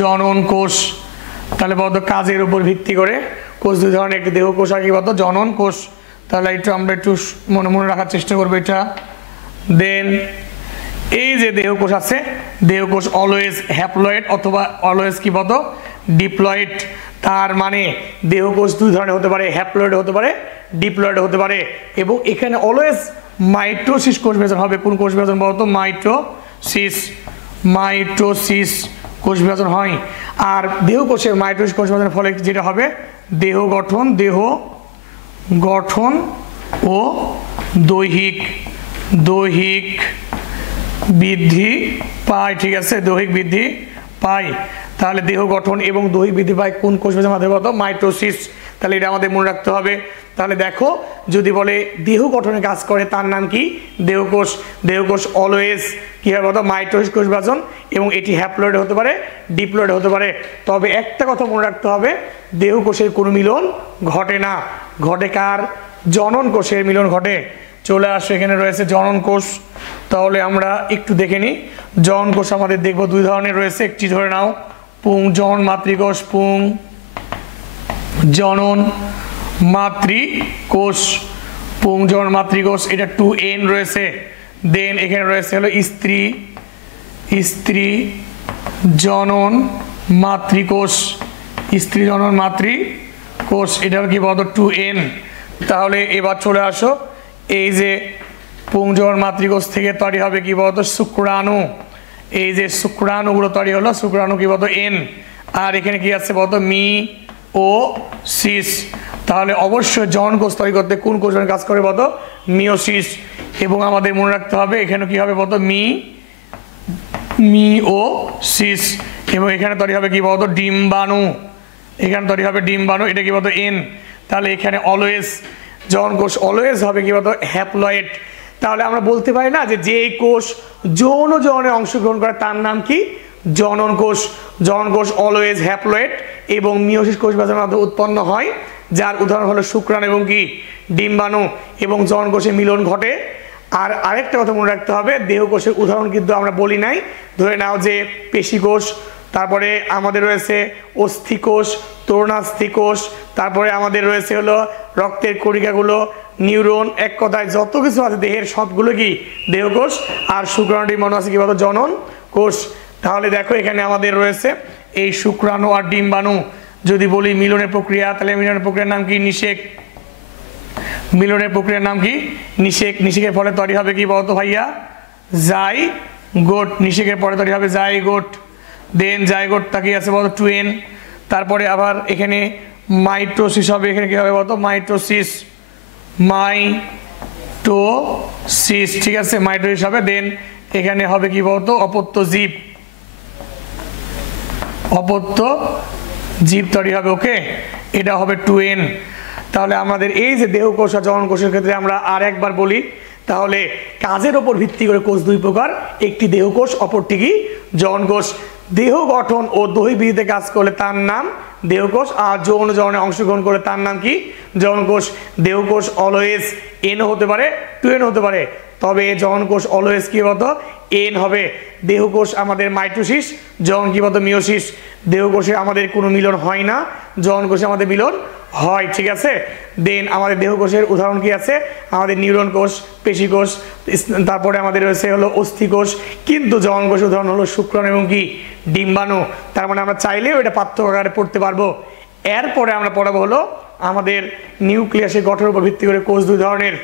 জনন কোষ। তাহলে বলতো কাজের উপর ভিত্তি করে কোষ দুই ধরনের, একটি দেহ কোষ আর কি বলতো জনন কোষ। তাহলে একটু আমরা একটু মনে রাখার চেষ্টা করবো এটা। দেন এই যে দেহ কোষ আছে, দেহ কোষ অলওয়েজ হ্যাপ্লয়েড অথবা অলওয়েজ কি বলতো ডিপ্লয়েড। তার মানে দেহ কোষ দুই ধরনের হতে পারে, হ্যাপ্লয়েড হতে পারে, ডিপ্লয়েড হতে পারে। এবং এখানে অলওয়েজ মাইটোসিস কোষ বিভাজন হবে। কোন কোষ বিভাজন বলতো, মাইটোসিস কোষ বিভাজন হয়। আর দেহ কোষের মাইটোসিস কোষ বিভাজনের ফলে যেটা হবে দেহ গঠন ও দৈহিক বৃদ্ধি পায়, ঠিক আছে, দৈহিক বৃদ্ধি পায়। তাহলে দেহ গঠন এবং দৈহিক বৃদ্ধি পায় কোন কোষ বিভাজনের মাধ্যমে বলতো, মাইটোসিস। তাহলে এটা আমাদের মনে রাখতে হবে। তাহলে দেখো যদি বলে দেহ গঠনে কাজ করে তার নাম কি, দেহকোষ। দেহকোষ অলওয়েজ কি হবে বলতো মাইটোসিস কোষ বিভাজন, এবং এটি হ্যাপ্লয়েড হতে পারে, ডিপ্লয়েড হতে পারে। তবে একটা কথা মনে রাখতে হবে, দেহকোষের কোনো মিলন ঘটে না, ঘটে কার, জনন কোষের মিলন ঘটে। চলে আসে এখানে রয়েছে জনন কোষ। তাহলে আমরা একটু দেখে নিই। জনন কোষ আমাদের দেখবো দুই ধরনের রয়েছে, একটি ধরে নাও পুংজনন মাতৃকোষ, পুংজনন মাতৃকোষ, এটা 2n রয়েছে। দেন এখানে রয়েছে হলো স্ত্রী, স্ত্রী জনন মাতৃকোষ, স্ত্রী জনন মাতৃকোষ, এটা কি বলতো 2n। তাহলে এবার চলে আসো, এই যে পুংজনন মাতৃকোষ থেকে তৈরি হবে কি বলতো শুক্রাণু, এই যে শুক্রাণুগুলো তৈরি হলো, শুক্রাণু কি বলতো n। আর এখানে কি আছে বলতো মিওসিস। তাহলে অবশ্যই জনন কোষ তৈরি করতে কোন কোষের কাজ করে বলতো মিওসিস। এবং আমাদের মনে রাখতে হবে এখানে কি হবে বলতো মিওসিস। এবং এখানে তৈরি হবে কি বলতো ডিম্বাণু, এখানে তৈরি হবে ডিম্বাণু, এটা কি বলতো n। তাহলে এখানে অলওয়েজ জনন কোষ অলওয়েজ হবে কি বলতো হ্যাপ্লয়েড। তাহলে আমরা বলতে পারি না যে যেই কোষ যৌন জননে অংশগ্রহণ করে তার নাম কি জনন কোষ। জনন কোষ অলওয়েজ হ্যাপ্লয়েড এবং মিওসিস কোষ বিভাজনের মাধ্যমে উৎপন্ন হয়, যার উদাহরণ হলো শুক্রাণু এবং কি ডিম্বাণু, এবং জনন কোষে মিলন ঘটে। আর আরেকটা কথা মনে রাখতে হবে, দেহ কোষের উদাহরণ কিন্তু আমরা বলি নাই, ধরে নাও যে পেশি কোষ, তারপরে আমাদের রয়েছে অস্থি কোষ, তরুণাস্থি কোষ, তারপরে আমাদের রয়েছে হলো রক্তের কণিকাগুলো, নিউরন, এক কথায় যত কিছু আছে দেহের সবগুলো কি দেহ কোষ। আর শুক্রাণু ডিম্বাণু আছে কি বলতো জনন কোষ। তাহলে দেখো এখানে আমাদের রয়েছে এই শুক্রাণু আর ডিম্বাণু যদি বলি মিলনের প্রক্রিয়া, তাহলে মিলনের প্রক্রিয়ার নাম কি নিষেক, মিলনের প্রক্রিয়ার নাম কি নিষেক। নিষেকের ফলে তৈরি হবে কি বলতো ভাইয়া জাইগোট, নিষেকের পরে তৈরি হবে জাইগোট। দেন জাইগোট তাকিয়ে আছে বলতো 2n। তারপরে আবার এখানে মাইটোসিস হবে, এখানে কি হবে বলতো মাইটোসিস, মাইটোসিস, ঠিক আছে মাইটোসিস হবে। দেন এখানে হবে কি বলতো অপত্য জীব, অপত্য জীব তৈরি হবে, ওকে, এটা হবে 2n। তাহলে আমাদের এই যে দেহ কোষ আর জনন কোষের ক্ষেত্রে আমরা আর একবার বলি, তাহলে কাজের ওপর ভিত্তি করে কোষ দুই প্রকার, একটি দেহ কোষ, অপরটি কি জনন কোষ। দেহ গঠন ও দৈহিক বৃদ্ধিতে কাজ করলে তার নাম দেহ কোষ, আর যৌন জননে অংশগ্রহণ করে তার নাম কি জনন কোষ। দেহ কোষ অলওয়েজ n হতে পারে 2n হতে পারে, তবে জনন কোষ অলওয়েজ কি বলতো n হবে। দেহ কোষ আমাদের মাইটোসিস, জনন কি বলতো মিওসিস। দেহ কোষে আমাদের কোনো মিলন হয় না, জনন কোষে আমাদের মিলন হয়, ঠিক আছে। দেন আমাদের দেহ কোষের উদাহরণ কি আছে, আমাদের নিউরন কোষ, পেশি কোষ, তারপরে আমাদের রয়েছে হলো অস্থি কোষ। কিন্তু জনন কোষের উদাহরণ হলো শুক্রাণু এবং কি ডিম্বাণু। তার মানে আমরা চাইলেও এটা পার্থক্য আকারে পড়তে পারবো। এরপরে আমরা পড়াবো হলো আমাদের নিউক্লিয়াসের গঠনের উপর ভিত্তি করে কোষ দুই ধরনের।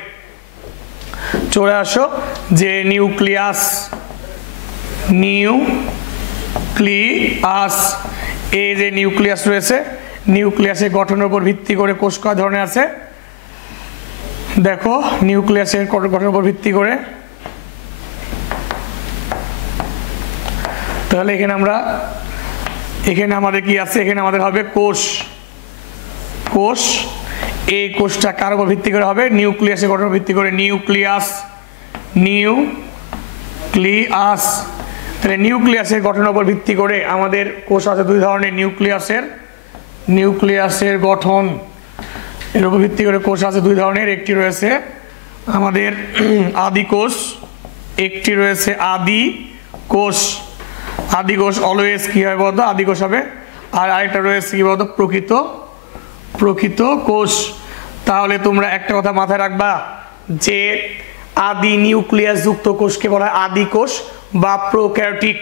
চলে আসো যে নিউক্লিয়াস, নিউক্লিয়াস, এই যে নিউক্লিয়াস রয়েছে, নিউক্লিয়াসের গঠনের উপর ভিত্তি করে কোষ কয় ধরনের আছে দেখো। নিউক্লিয়াসের গঠনের উপর ভিত্তি করে, তাহলে এখানে আমরা এখানে আমাদের কি আছে, এখানে আমাদের হবে কোষ, কোষ। এই কোষটা কার উপর ভিত্তি করে হবে নিউক্লিয়াসের গঠনের ভিত্তি করে, নিউক্লিয়াস, নিউক্লিয়াস। তাহলে নিউক্লিয়াসের গঠনের উপর ভিত্তি করে আমাদের কোষ আছে দুই ধরনের, নিউক্লিয়াসের গঠন এর উপর ভিত্তি করে কোষ আছে দুই ধরনের। একটি রয়েছে আমাদের আদি কোষ, একটি রয়েছে আদি কোষ। আদি কোষ অলওয়েজ কি হয় বলতো আদি কোষ হবে। আর আরেকটা রয়েছে কি বলতো প্রকৃত কোষ। তাহলে তোমরা একটা কথা মাথায় রাখবা যে আদি নিউক্লিয়াস যুক্ত কোষকে বলা হয় আদি কোষ বা প্রোক্যারিওটিক।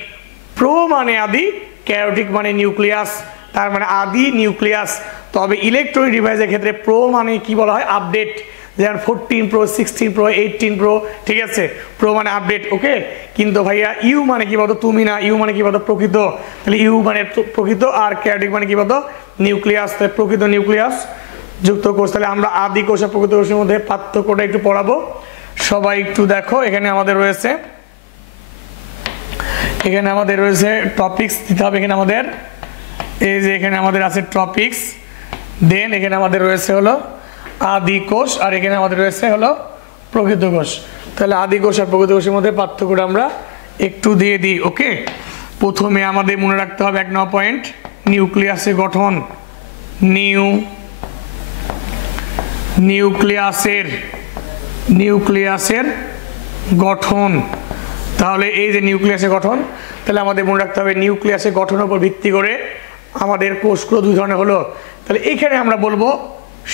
প্রো মানে আদি, ক্যারিওটিক মানে নিউক্লিয়াস, তার মানে আদি নিউক্লিয়াস। তবে ইলেকট্রনিক ডিভাইসের ক্ষেত্রে প্রো মানে কি বলা হয় আপডেট, যেমন 14 প্রো, 16 প্রো, 18 প্রো, ঠিক আছে, প্রো মানে আপডেট, ওকে। কিন্তু ভাইয়া ইউ মানে কি বলতো তুমি না, ইউ মানে কি বলতো প্রকৃত। তাহলে ইউ মানে প্রকৃত আর ক্যারিওটিক মানে কি বলতো নিউক্লিয়াস, তাহলে প্রকৃত নিউক্লিয়াস যুক্ত কোষ। তাহলে আমরা আদি কোষ আর প্রকৃত কোষের মধ্যে পার্থক্যটা একটু পড়াবো। সবাই একটু দেখো, এখানে আমাদের রয়েছে টপিকস দিতে হবে। এখানে আমাদের এই যে এখানে আমাদের আছে টপিকস, দেন এখানে আমাদের রয়েছে হলো আদি কোষ, আর এখানে আমাদের রয়েছে হলো প্রকৃত কোষ। তাহলে আদি কোষ আর প্রকৃত কোষের মধ্যে পার্থক্যটা আমরা একটু দিয়ে দিই, ওকে। প্রথমে আমাদের মনে রাখতে হবে 1 নম্বর পয়েন্ট, নিউক্লিয়াসের গঠন। নিউক্লিয়াসের গঠন। তাহলে এই যে নিউক্লিয়াসের গঠন, তাহলে আমাদের মনে রাখতে হবে নিউক্লিয়াসের গঠনের উপর ভিত্তি করে আমাদের কোষগুলো দুই ধরনের হলো। তাহলে এখানে আমরা বলবো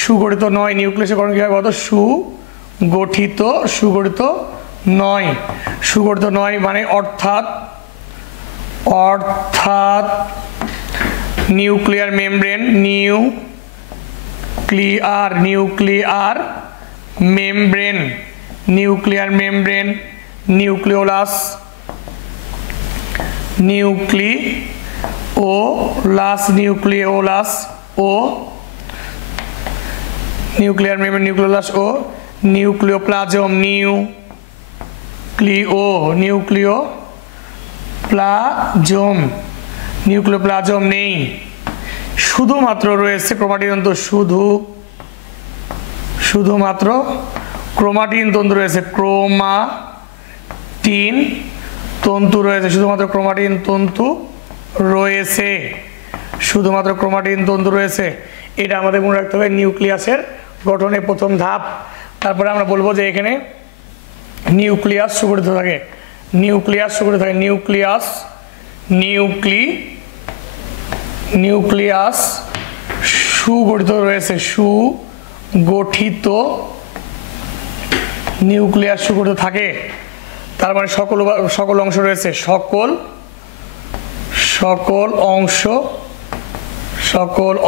সুগঠিত নয়, নিউক্লিয়াসের গঠন কি হয় বলতো সুগঠিত নয়, সুগঠিত নয় মানে অর্থাৎ nuclear membrane, nuclear membrane, nucleolus ও নিউক্লিয়ার মেমব্রেন, নিউক্লিওলাস ও নিউক্লিওপ্লাজম, নিউক্লিওপ্লাজম নেই, শুধুমাত্র রয়েছে ক্রোমাটিন তন্তু, শুধুমাত্র ক্রোমাটিন তন্তু রয়েছে, ক্রোমাটিন তন্তু রয়েছে, শুধুমাত্র ক্রোমাটিন তন্তু রয়েছে, শুধুমাত্র ক্রোমাটিন তন্তু রয়েছে। এটা আমাদের মনে রাখতে হবে নিউক্লিয়াসের গঠনের প্রথম ধাপ। তারপরে আমরা বলবো যে এখানে নিউক্লিয়াস সুগঠিত থাকে, নিউক্লিয়াস সুগঠিত রয়েছে, নিউক্লিয়াস সুগঠিত থাকে। তার মানে সকল অংশ রয়েছে, সকল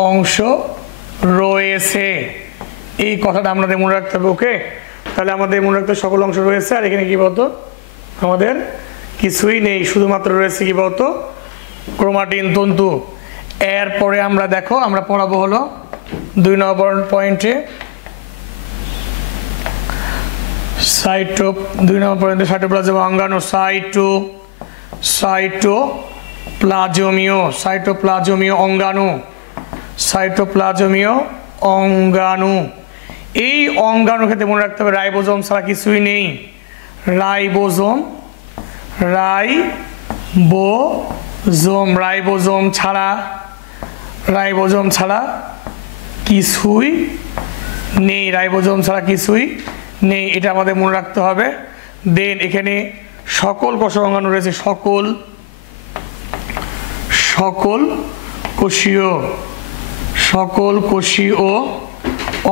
অংশ রয়েছে, এই কথাটা আমাদের মনে রাখতে হবে। ওকে, তাহলে আমাদের মনে রাখতে সকল অংশ রয়েছে। আর এখানে কি বলতো, আমাদের কিছুই নেই, শুধুমাত্র রয়েছে কি বলতো ক্রোমাটিন তন্তু। এরপরে আমরা দেখো আমরা পড়াবো হলো 2 নম্বর পয়েন্টে সাইটোপ্লাজম অঙ্গাণু, সাইটোপ্লাজমীয় অঙ্গাণু। এই অঙ্গাণুর ক্ষেত্রে মনে রাখতে হবে রাইবোজোম ছাড়া কিছুই নেই, রাইবোজোম ছাড়া কিছুই নেই, এটা আমাদের মনে রাখতে হবে। দেন এখানে সকল কোষীয় অঙ্গাণু রয়েছে, সকল কোষীয়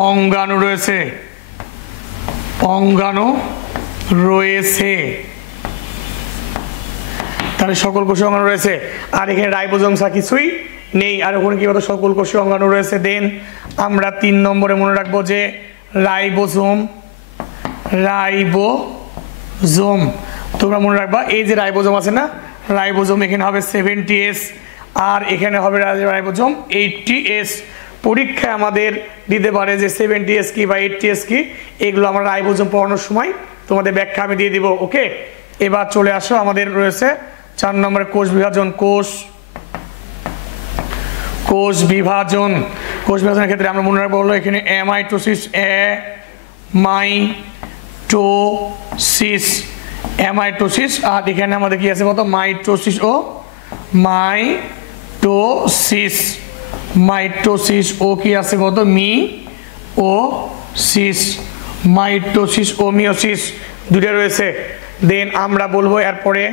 অঙ্গাণু রয়েছে, তাহলে সকল কোষীয় অঙ্গাণু রয়েছে। আর এখানে রাইবোজোম ছাড়া কিছুই নেই, আর ওখানে কি বলতো সকল কোষীয় অঙ্গাণু রয়েছে। দেন আমরা 3 নম্বরে মনে রাখবো যে রাইবোজোম, তোমরা মনে রাখবা এই যে রাইবোজোম আছে না, রাইবোজোম এখানে হবে 70S আর এখানে হবে রাইবোজোম 80S। পরীক্ষায় আমাদের দিতে পারে যে 70S কি বা 80S কি, এগুলো আমরা রাইবোজোম পড়ানোর সময় তোমাদের ব্যাখ্যা আমি দিয়ে দিব। ওকে, এবার চলে আসো, আমাদের রয়েছে 4 নম্বরে কোষ বিভাজনের ক্ষেত্রে আমরা মনে রাখবো হলো এখানে অ্যামাইটোসিস, আর এখানে আমাদের কি আছে বলতো মাইটোসিস ও কি আছে বলতো মাইটোসিস ও মিওসিস দুটো রয়েছে। দেন আমরা বলবো এরপরে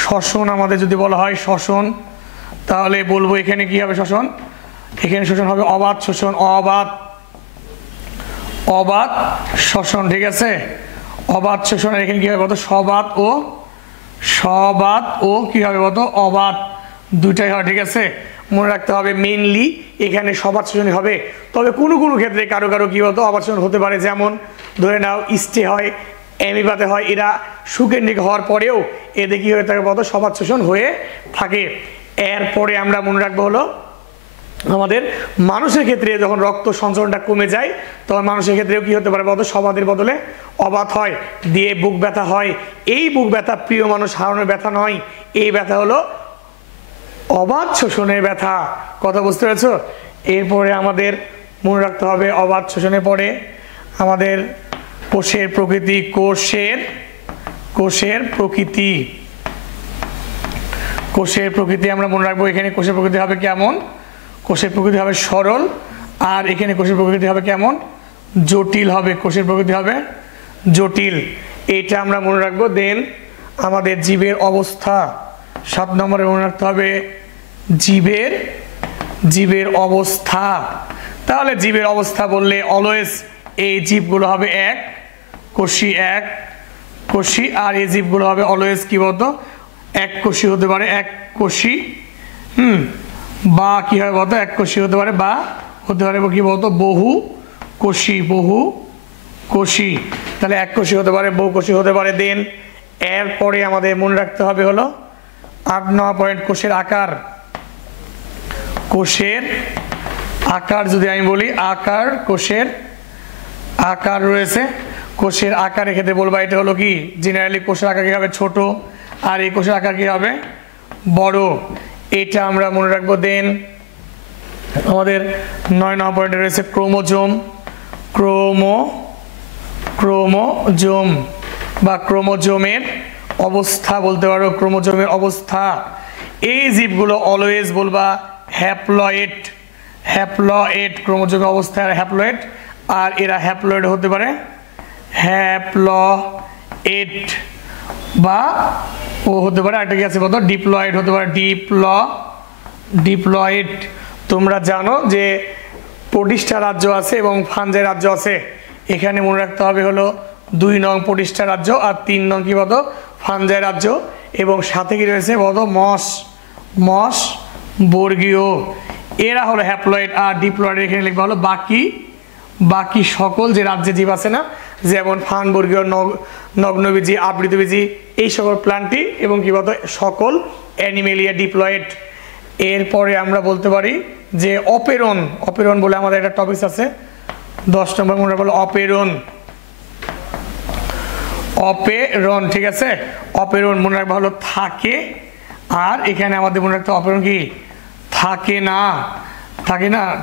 শ্বসন, আমাদের যদি বলা হয় শ্বসন, তাহলে বলবো এখানে কি হবে শ্বসন, এখানে শ্বসন হবে অবাধ শ্বসন, ঠিক আছে, অবাধ শ্বসন। এখানে কি হবে বলতো সবাত ও কি হবে বলতো অবাধ, দুইটাই হয়, ঠিক আছে, মনে রাখতে হবে। মেইনলি এখানে সবাত শ্বসনই হবে, তবে কোনো ক্ষেত্রে কারো কি বলতো অবাধ শ্বসন হতে পারে, যেমন ধরে নাও ইস্টে হয়, অ্যামিবাতে হয়, এরা সুকেন্দ্রিক হওয়ার পরেও এদের কি হয়ে থাকে বলতো সবাত শ্বসন হয়ে থাকে। এরপরে আমরা মনে রাখবো হলো আমাদের মানুষের ক্ষেত্রে যখন রক্ত সঞ্চালনটা কমে যায় তখন মানুষের ক্ষেত্রেও কি হতে পারে বলতো সবাদের বদলে অবাত হয়, দিয়ে বুক ব্যথা হয়। এই বুক ব্যথা প্রিয় মানুষ হারানোর ব্যথা নয়, এই ব্যথা হলো অবাধ শোষণের ব্যথা। কথা বুঝতে পেরেছো? এরপরে আমাদের মনে রাখতে হবে অবাধ শোষণের পরে আমাদের কোষের প্রকৃতি, কোষের প্রকৃতি আমরা মনে রাখবো। এখানে কোষের প্রকৃতি হবে কেমন, কোষের প্রকৃতি হবে সরল, আর এখানে কোষের প্রকৃতি হবে কেমন, জটিল হবে, কোষের প্রকৃতি হবে জটিল, এটা আমরা মনে রাখবো। দেন আমাদের জীবের অবস্থা 7 নম্বরে মনে রাখতে হবে জীবের অবস্থা। তাহলে জীবের অবস্থা বললে অলওয়েজ এই জীবগুলো হবে এক কোষী। আর এই জীবগুলো হবে অলওয়েজ কি বলতো এক কোষী হতে পারে, এক কোষী, বা কি হয় বলতো এক কোষী হতে পারে, বা হতে পারে কি বলতো বহু কোষী, বহু কোষী। তাহলে এক কোষী হতে পারে, বহু কোষী হতে পারে। দেন এরপরে আমাদের মনে রাখতে হবে হলো 8-9 পয়েন্ট কোষের আকার। কোষের আকার যদি আমি বলি, আকার, কোষের আকার রয়েছে। কোষের আকার ক্ষেত্রে বলবো এটা হলো কি জেনারেলি কোষের আকার কি হবে ছোট, আর এই কোষের আকার কি হবে বড়, এটা আমরা মনে রাখবো। দেন আমাদের 9 পয়েন্টে রয়েছে ক্রোমোজোম, ক্রোমোজোম বা ক্রোমোজোমের অবস্থা বলতে পারো, ক্রোমোজোমের অবস্থা। এই জীবগুলো অলওয়েজ বলবা হ্যাপ্লয়েড, হ্যাপ্লয়েড, ক্রোমোজোমের অবস্থা হ্যাপ্লয়েড। আর এরা হ্যাপ্লয়েড হতে পারে, হ্যাপ্লয়েড, বা ও হতে পারে একটা কি আছে বলতো ডিপ্লয়েড হতে পারে, ডিপ্লয়েড। তোমরা জানো যে প্রতিষ্ঠা রাজ্য আছে এবং ফানজাই রাজ্য আছে, এখানে মনে রাখতে হবে হলো 2 নং প্রতিষ্ঠা রাজ্য আর 3 নং কি বলতো ফানজাই রাজ্য, এবং সাথে কি রয়েছে বলতো মস বর্গীয়, এরা হলো হ্যাপ্লয়েড। আর ডিপ্লয়েড এখানে লিখবা হলো বাকি সকল যে রাজ্যে জীব আছে না, যেমন ফান বর্গীয়, নগ্নবীজি, আবৃতবীজি, এই সকল প্লান্টই এবং কি বলতো সকল অ্যানিমেলিয়া ডিপ্লয়েড। এরপরে আমরা বলতে পারি যে অপেরন, অপেরন বলে আমাদের একটা টপিক আছে 10 নম্বর মনে রাখবো অপেরন, অপেরন, ঠিক আছে। অপেরন মনে রাখবা হলো থাকে, আর এখানে আমাদের মনে রাখতে অপেরন কি থাকে না,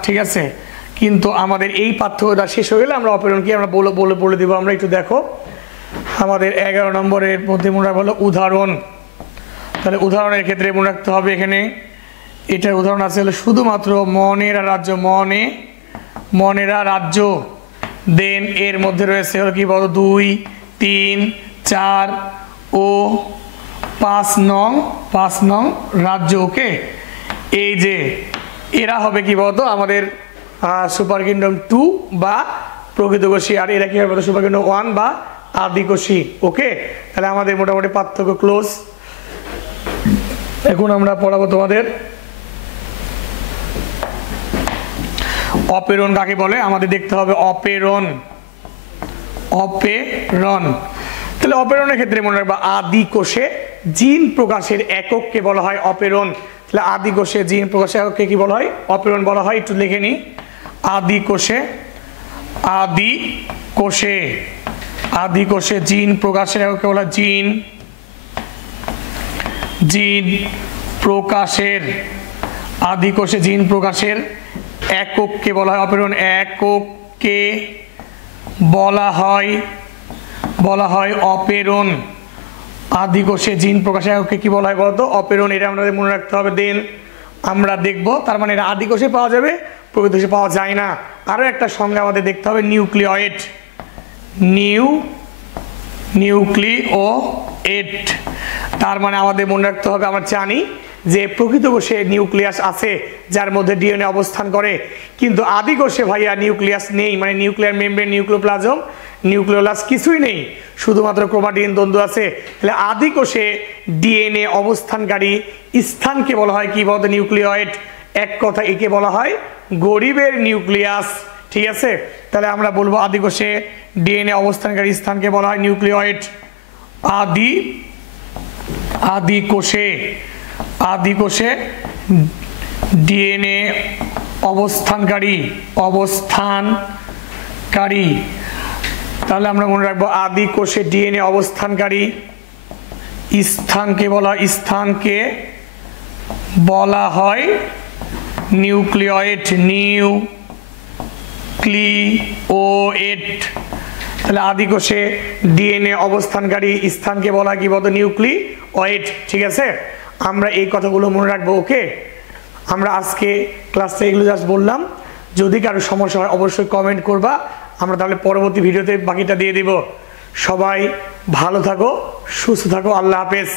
ঠিক আছে। কিন্তু আমাদের এই পাঠ্যটা শেষ হয়ে গেলে আমরা অপেরন কি আমরা বলে দিব। আমরা একটু দেখো আমাদের 11 নম্বরের মধ্যে মনে রাখবো হলো উদাহরণ। তাহলে উদাহরণের ক্ষেত্রে মনে রাখতে হবে এখানে এটার উদাহরণ আছে হলো শুধুমাত্র মনেরা রাজ্য, মনেরা রাজ্য। দেন এর মধ্যে রয়েছে হলো কি বলতো 2, 3, 4 ও 5 নং রাজ্য। ওকে, এই যে এরা হবে কি বলতো আমাদের সুপার কিংডম 2 বা প্রকৃতকোষী, আর এরা কি হবে বলতো সুপার কিংডম 1 বা আদিকোষী। ওকে, তাহলে আমাদের মোটামুটি পার্থক্য ক্লোজ। এখন আমরা পড়াবো তোমাদের অপেরন কাকে বলে, আমাদের দেখতে হবে অপেরন। তাহলে অপেরনের ক্ষেত্রে মনে রাখবা আদি কোষে জিন প্রকাশের একককে বলা হয় অপেরন। তাহলে আদি কোষে জিন প্রকাশের একককে কি বলা হয় অপেরন বলা হয়। একটু লিখে নি, আদি কোষে জিন প্রকাশের একককে বলা হয় জিন প্রকাশের, আদি কোষে জিন প্রকাশের একককে বলা হয় অপেরন, একককে বলা হয় অপেরন। আদি কোষে জিন প্রকাশের একককে কি বলা হয় বলতো অপেরন, এটা আমাদের মনে রাখতে হবে। দেন আমরা দেখব তার মানে এটা আদি কোষে পাওয়া যাবে, প্রকৃত কোষে পাওয়া যায় না। আরো একটা সংজ্ঞা আমাদের দেখতে হবে নিউক্লিয়েট, তার মানে আমাদের মনে রাখতে হবে আমরা জানি যে প্রকৃত কোষে নিউক্লিয়াস আছে যার মধ্যে ডিএনএ অবস্থান করে, কিন্তু আদি কোষে ভাইয়া নিউক্লিয়াস নেই, মানে নিউক্লিয়ার মেমব্রেন, নিউক্লিওপ্লাজম, নিউক্লিওলাস কিছুই নেই, শুধুমাত্র ক্রোমাটিন তন্তু আছে। তাহলে আদি কোষে ডিএনএ অবস্থানকারী স্থানকে বলা হয় কি বলতো নিউক্লিয়েট। এক কথা একে বলা হয় গরিবের নিউক্লিয়াস, ঠিক আছে। তাহলে আমরা বলবো আদি কোষে ডিএনএ অবস্থানকারী স্থানকে বলা হয় নিউক্লিয়েট। আদি কোষে ডিএনএ অবস্থানকারী, তাহলে আমরা মনে রাখবো আদি কোষে ডিএনএ অবস্থানকারী স্থানকে বলা হয় নিউক্লিয়েট, তাহলে আদি কোষে ডিএনএ অবস্থানকারী স্থানকে বলা হয় কি বলতো নিউক্লিয়েট, ঠিক আছে। আমরা এই কথাগুলো মনে রাখবো। ওকে, আমরা আজকে ক্লাসে এগুলো জাস্ট বললাম, যদি কারো সমস্যা হয় অবশ্যই কমেন্ট করবা, আমরা তাহলে পরবর্তী ভিডিওতে বাকিটা দিয়ে দিব। সবাই ভালো থাকো, সুস্থ থাকো, আল্লাহ হাফেজ।